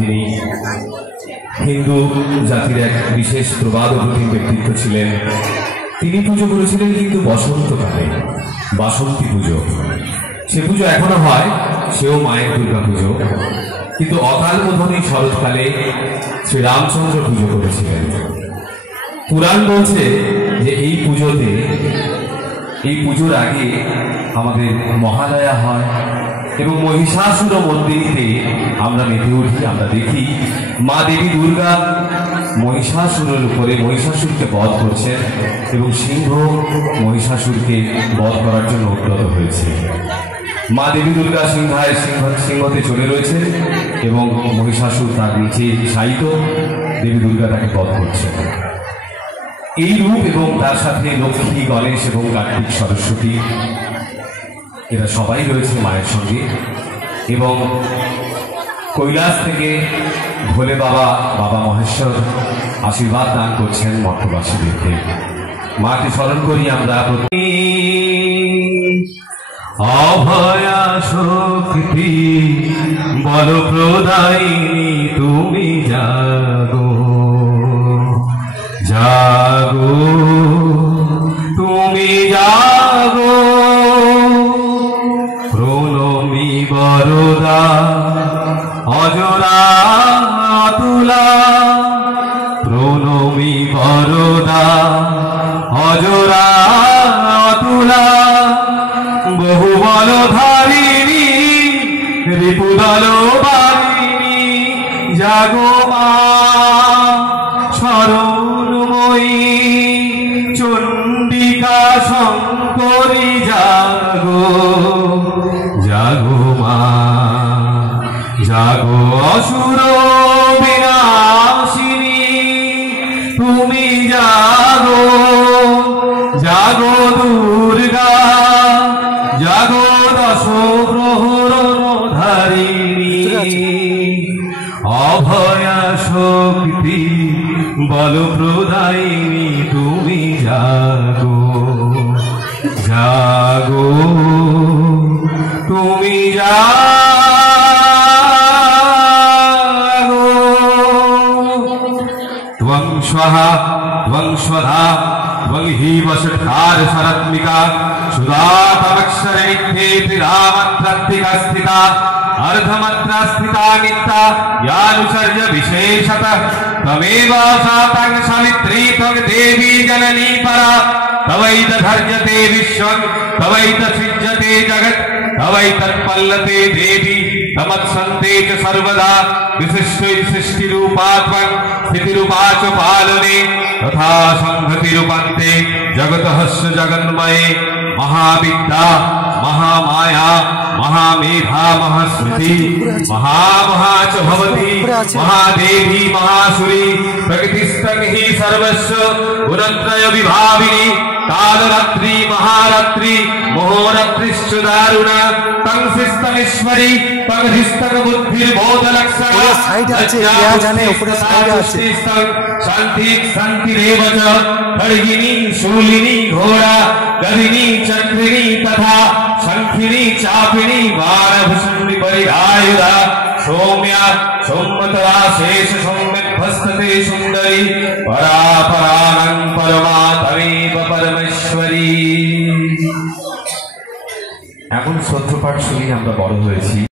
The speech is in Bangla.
যিনি হিন্দু জাতির এক বিশেষ প্রবাদপ্রতিম ব্যক্তিত্ব ছিলেন। তিনি পুজো করেছিলেন কিন্তু বসন্তকালে, বাসন্তী পুজো। সে পুজো এখনো হয়, সেও মায়ের দুর্গা পুজো। কিন্তু অকাল বোধনে শরৎকালে শ্রীরামচন্দ্র পুজো করেছিলেন। পুরাণ বলছে যে এই পুজোতে, এই পুজোর আগে আমাদের মহালয়া হয় এবং মহিষাসুর মন্দিরে আমরা মেতে উঠি। আমরা দেখি মা দেবী দুর্গা মহিষাসুরের উপরে মহিষাসুরকে বধ করছেন এবং সিংহ মহিষাসুরকে বধ করার জন্য উদ্যত হয়েছে। মা দেবী দুর্গা সিংহতে চলে রয়েছে এবং মহিষাসুর তার নিচে শায়িত, দেবী দুর্গা তাকে বধ করছেন। এই রূপ এবং তার সাথে লক্ষ্মী, গণেশ এবং কার্তিক, সরস্বতী, এরা সবাই রয়েছে মায়ের সঙ্গে। এবং কৈলাস থেকে ভোলে বাবা, বাবা মহেশ্বর আশীর্বাদ দান করছেন মঠবাসীদেরকে। মাকে স্মরণ করি আমরা। অভয়া শক্তি বল প্রদায়িনী তুমি জাগো, জাগো তুমি জাগো। প্রণমী বরদা অজরা তুলা, প্রণমী বরদা অজরা তুলা। বহু বলধারিণী রিপুদল বারিণী জাগো মা শরণময়ী। চণ্ডিকা শঙ্করী জাগো, জাগো মা জাগো। অসুর বিনাশিনী তুমি জাগো, জাগো দুর্গা, জাগো দশ প্রহর ধারিণী। অভয়া শক্তি বল প্রদায়িনী তুমি জাগো, জাগো তুমি জাগো। ত্বং স্বাহা ত্বং স্বধা ত্বং হি বষট্কার শরৎমিকা। সুধাতমক্ষরে নিত্যে রামন্ত্রান্তিকা স্থিতা। अर्धमन्त्र स्थिता नित्या यानुसर्य विशेषतः। तमेव सा तং सावित्री त्वं देवी जननी परा। तवैतधर्यते विश्वं तवैतसृज्यते जगत्। तवैतत्पल्लते देवी तमत्सन्ते च सर्वदा। विशिष्टिरूपा त्वं स्थितिरूपा च पालने। तथा संहतिरूपन्ते जगतःस्य जगन्मये। महाविद्या महामाया महामेधा महास्मृति महामहा च भवति। महादेवी महासुरी प्रकृतिस्तং हि सर्वस्य गुणत्रय विभाविनी। कालरात्रि महारात्रि मोहरात्रिश्च दारुणा। तং सिस्तमीश्वरी तং हृस्तक बुद्धिर्बोधलक्षणा। शांति शांतिरेव च। खड्गिनी शूलिनी घोड़ा गदिनी चक्रिणी तथा शंखिनी चापिनी वारभूषणी परिधायुधा। सौम्या सौम्यतरा शेष सौम्यभस्तते सुंदरी। परापरानं परमा तमेव परमेश्वरी। এখন সত্যপাঠ শুনি আমরা বড় হয়েছি।